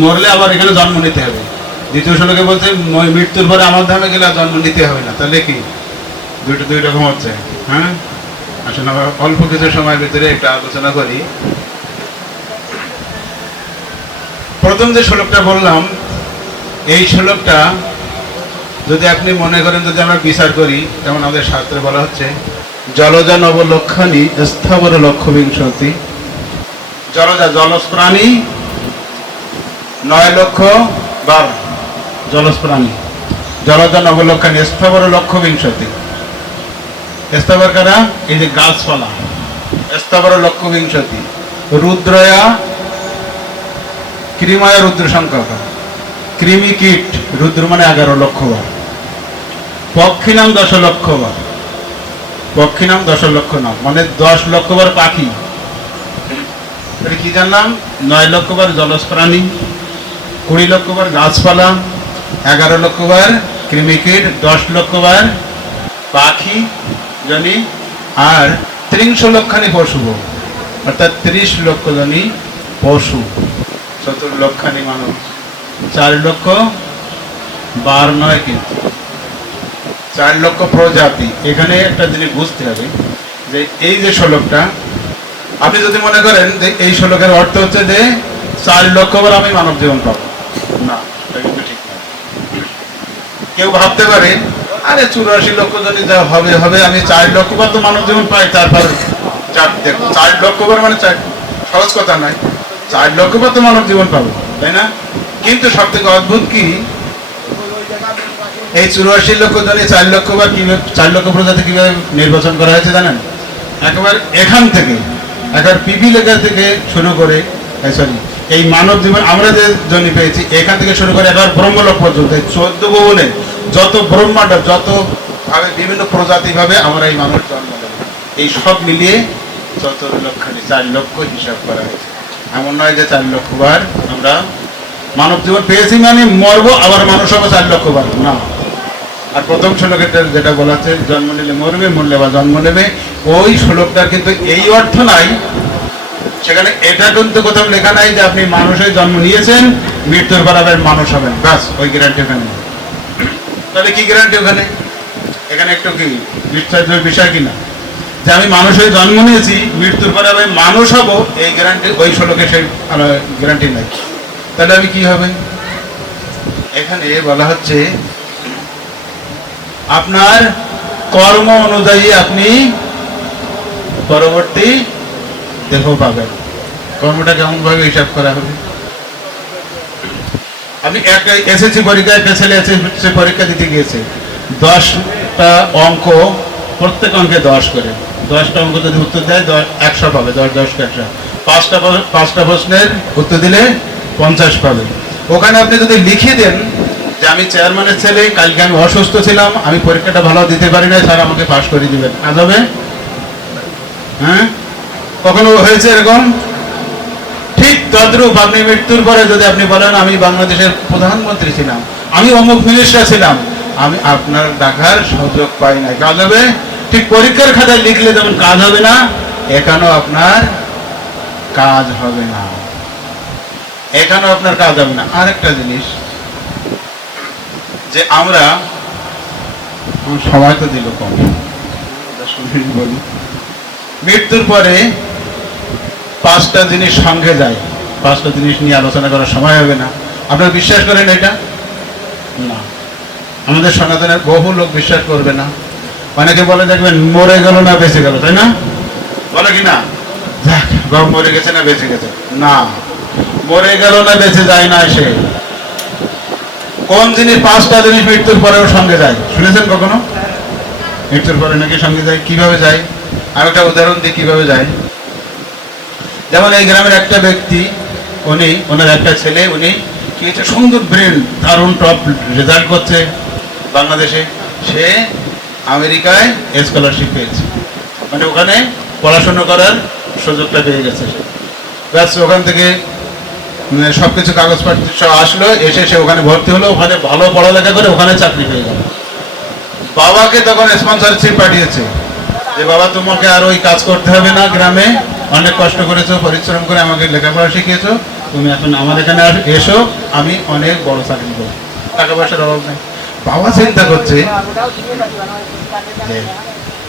মরলে আবার এখানে জন্ম নিতে হবে। দ্বিতীয় শ্লোকে বলছে মৃত্যুর পরে আমার ধামে গেলে আর জন্ম নিতে হবে না। তাহলে কি দুই রকম হচ্ছে? হ্যাঁ, আসলে আমরা অল্প কিছু সময়ের ভিতরে একটা আলোচনা করি। প্রথম যে শ্লোকটা বললাম, এই শ্লোকটা যদি আপনি মনে করেন, যদি আমরা বিচার করি, যেমন আমাদের শাস্ত্রে বলা হচ্ছে জলজা নবলক্ষণী স্থাবর লক্ষ্য বিংশতি। জলজা জলজ প্রাণী 9 লক্ষ 12 জলজ প্রাণী। জলজা নবলক্ষণী স্থাবর লক্ষ্য বিংশতি। স্থাবর কারা? এই যে গাছপালা। স্থাবর লক্ষ্য বিংশতি। রুদ্রয়া কৃময়া রুদ্র সংখ্যক। কৃমি কীট রুদ্র মানে 11 লক্ষ বার। পক্ষী নাম 10 লক্ষ বার। পক্ষী নাম 10 লক্ষ নাম মানে 10 লক্ষ বার পাখি। কি জানলাম? 9 লক্ষ বার জলজ প্রাণী, 20 লক্ষ বার গাছপালা, 11 লক্ষ বার কৃমিকীট, 10 লক্ষ বার পাখি জনি, আর 300 লক্ষানি পশু, অর্থাৎ 30 লক্ষ জনি পশু, 70 লক্ষানি মানুষ, 4 লক্ষ 12 নয় কিন্তু 4 লক্ষ প্রজাতি। এখানে একটা জিনিস বুঝতে হবে যে এই যে শ্লোকটা, আপনি যদি মনে করেন যে এই শ্লোকের অর্থ হচ্ছে যে 4 লক্ষ বার আমি মানব জীবন পাবো, না, এটা কিন্তু ঠিক না। কেউ ভাবতে পারে আরে 84 লক্ষ জনই যা হবে হবে, আমি 4 লক্ষ বার তো মানব জীবন পাই, তারপর দেখো 4 লক্ষ বার মানে সহজ কথা নয়, 4 লক্ষ বার তো মানব জীবন পাবো, তাই না? কিন্তু সব থেকে অদ্ভুত কি, এই 84 লক্ষ জনে 4 লক্ষ বার কিভাবে, 4 লক্ষ প্রজাতি কিভাবে নির্বাচন করা হয়েছে জানেন? একেবারে এখান থেকে, একবার পিপি লেখা থেকে শুরু করে, সরি, এই মানব জীবন আমরা যে জনি পেয়েছি এখান থেকে শুরু করে একবার ব্রহ্মলোক পর্যন্ত 14 ভুবনে যত ব্রহ্মাণ্ড, যত ভাবে বিভিন্ন প্রজাতি ভাবে আমরা এই মানুষ জন্ম নেব, এই সব মিলিয়ে 14 লক্ষ 4 লক্ষ হিসাব করা হয়েছে। এমন নয় যে 4 লক্ষ বার আমরা মানব জীবন পেয়েছি মানে মরবো আবার মানুষ হবে 4 লক্ষ বার, না। আর প্রথম শ্লোকের যেটা বলা আছে জন্ম নিলে মরবে, মরলে বা জন্ম নেবে, ওই শ্লোকটার কিন্তু এই অর্থ নাই। সেখানে এটা কিন্তু কোথাও লেখা নাই যে আপনি মানুষের জন্ম নিয়েছেন, মৃত্যুর পর আবার মানুষ হবেন, ব্যাস ওই গ্যারান্টি ওখানে। তাহলে কি গ্যারান্টি ওখানে? এখানে একটু কি বিশ্বাসের বিষয় কিনা যে আমি মানুষের জন্ম নিয়েছি, মৃত্যুর পরে আমি মানুষ হব, এই গ্যারান্টি ওই শ্লোকে সেই গ্যারান্টি নাই। তাহলে আমি কি হবে? এখানে বলা হচ্ছে আপনার কর্ম অনুযায়ী আপনি পরবর্তী দেহ পাবেন। কর্মটা কেমন ভাবে হিসাব করা হবে? আপনি একটা এসএসসি পরীক্ষা, একটা ছেলে এসএসসি পরীক্ষা দিতে গিয়েছে, 10টা অঙ্ক, প্রত্যেক অঙ্কে 10 করে, 10টা অঙ্ক যদি উত্তর দেয় 100 পাবে, 10 100। 5টা প্রশ্নের উত্তর দিলে 50 পাবে। ওখানে আপনি যদি লিখে দেন যে আমি চেয়ারম্যানের ছেলে, কালকে আমি অসুস্থ ছিলাম, আমি পরীক্ষাটা ভালো দিতে পারি না, স্যার আমাকে পাস করে দিবেন, আজ হবে? হ্যাঁ, কখনো হয়েছে এরকম? ঠিক তদ্রূপ আপনি মৃত্যুর পরে যদি আপনি বলেন আমি বাংলাদেশের প্রধানমন্ত্রী ছিলাম, আমি অমুক মিনিস্টার ছিলাম, আমি আপনার দেখার সুযোগ পাই না, কাজ হবে? ঠিক পরীক্ষার খাতায় লিখলে যেমন কাজ হবে না, এখানেও আপনার কাজ হবে না, এখানেও আপনার কাজ হবে না। আরেকটা জিনিস যে আমরা সময় তো দিল কম, বলি মৃত্যুর পরে 5টা জিনিস সঙ্গে যায়, 5টা জিনিস নিয়ে আলোচনা করার সময় হবে না। আপনারা বিশ্বাস করেন এটা? না, আমাদের সনাতনের বহু লোক বিশ্বাস করবে না। অনেকে বলে দেখবেন মরে গেল না বেঁচে গেল, তাই না? বলে কি না, যাক মরে গেছে না বেঁচে গেছে, না, মরে গেল না বেঁচে যায় না। সে কোন জিনিস 5টা জিনিস মৃত্যুর পরেও সঙ্গে যায়, শুনেছেন কখনো? মৃত্যুর পরে নাকি সঙ্গে যায়। কিভাবে যায়? আর একটা উদাহরণ দিই কিভাবে যায়। যেমন এই গ্রামের একটা ব্যক্তি, উনি, ওনার একটা ছেলে, উনি কি হচ্ছে সুন্দর ব্রেন, দারুণ টপ রেজাল্ট করছে বাংলাদেশে, সে আমেরিকায় স্কলারশিপ পেয়েছে, মানে ওখানে পড়াশোনা করার সুযোগটা পেয়ে গেছে। ব্যাস ওখান থেকে সবকিছু কাগজপত্র সব আসলো, এসে সে ওখানে ভর্তি হলো, ওখানে ভালো পড়ালেখা করে ওখানে চাকরি পেয়ে গেল। বাবাকে তখন স্পন্সরশিপ পাঠিয়েছে যে বাবা তোমাকে আর ওই কাজ করতে হবে না, গ্রামে অনেক কষ্ট করেছো, পরিশ্রম করে আমাকে লেখাপড়া শিখিয়েছো, তুমি এখন আমার এখানে এসো, আমি অনেক বড় চাকরি করবো, টাকা পয়সার অভাব নেই। বাবা চিন্তা করছে যে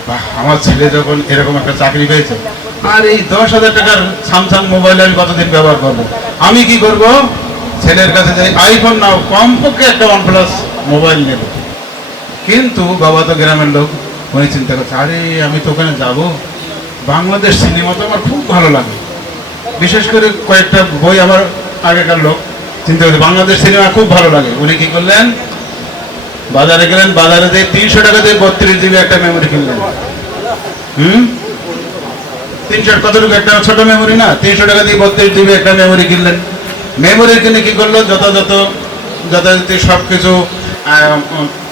বাহ, আমার ছেলে যখন এরকম একটা চাকরি পেয়েছে, আর এই 10,000 টাকার স্যামসাং মোবাইল আমি কতদিন ব্যবহার করবো, আমি কি করব, ছেলের কাছে যাই আইফোন নাও, কমপক্ষে একটা OnePlus মোবাইল নেব। কিন্তু বাবা তো গ্রামের লোক, উনি চিন্তা করছে আরে আমি তো ওখানে যাব, বাংলাদেশ সিনেমা তো আমার খুব ভালো লাগে, বিশেষ করে কয়েকটা বই আমার আগেকার লোক চিন্তা করছে বাংলাদেশ সিনেমা খুব ভালো লাগে। উনি কি করলেন, বাজারে গেলেন, বাজারে দিয়ে 300 টাকা দিয়ে 32 GB একটা মেমোরি কিনলেন। 300 কতটুকু, একটা ছোট মেমোরি না, 300 টাকা দিয়ে 32 GB একটা মেমোরি কিনলেন। মেমোরি কিনে কি করলো, যথাযথ সব কিছু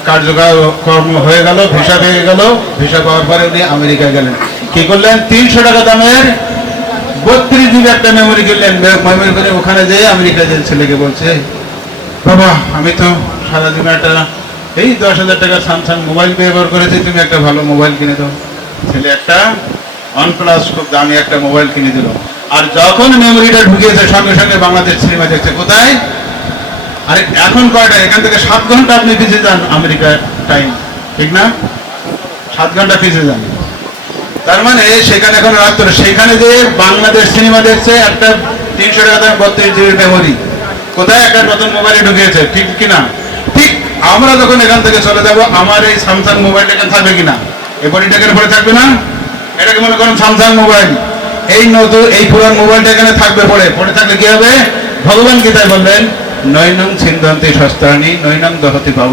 কার্যকর্ম হয়ে গেল, ভিসা পেয়ে গেল। ভিসা পাওয়ার পরে উনি আমেরিকায় গেলেন, কি করলেন, 300 টাকা দামের 32 GB একটা মেমোরি কিনলেন। মেমোরি করে ওখানে যেয়ে আমেরিকায় যে ছেলেকে বলছে, বাবা আমি তো সারাদিন একটা এই 10,000 টাকার স্যামসাং মোবাইল ব্যবহার করেছি, তুমি একটা ভালো মোবাইল কিনে দাও। ছেলে একটা OnePlus খুব দামি একটা মোবাইল কিনে দিল। আর যখন মেমোরিটা ঢুকিয়েছে, সঙ্গে সঙ্গে বাংলাদেশ সিনেমা দেখছে। কোথায়? আরে এখন কয়টা, এখান থেকে 7 ঘন্টা আপনি পিছিয়ে যান আমেরিকা টাইম, ঠিক না? 7 ঘন্টা পিছিয়ে যান। তার মানে সেখানে এখন রাত্রে, সেখানে যে বাংলাদেশ সিনেমা দেখছে একটা 300 টাকা দাম 32 GB মেমোরি, কোথায় একটা নতুন মোবাইলে ঢুকিয়েছে, ঠিক কিনা? ঠিক আমরা যখন এখান থেকে চলে যাব, আমার এই স্যামসাং মোবাইলটা এখানে থাকবে কিনা? এই বডিটাকের পরে থাকবে না? এটাকে মনে করেন স্যামসাং মোবাইল, এই নতুন এই পুরান মোবাইলটা এখানে থাকবে, পড়ে থাকলে কি হবে? ভগবান গীতায় বললেন, নৈনং ছিন্দন্তি শস্ত্রাণি নৈনং দহতি পাবক।